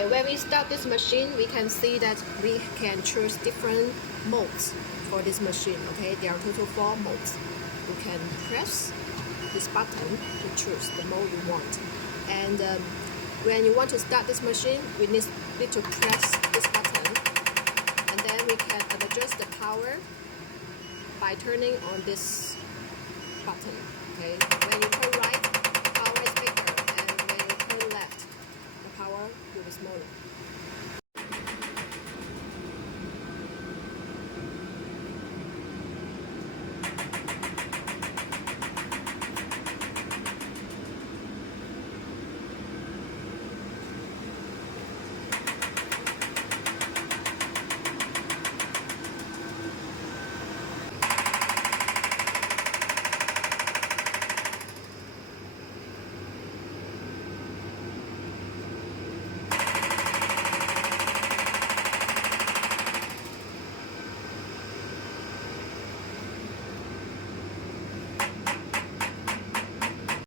Okay, when we start this machine, we can see that we can choose different modes for this machine. Okay, there are total 4 modes. You can press this button to choose the mode you want. And when you want to start this machine, we need to press this button, and then we can adjust the power by turning on this button. Okay, when you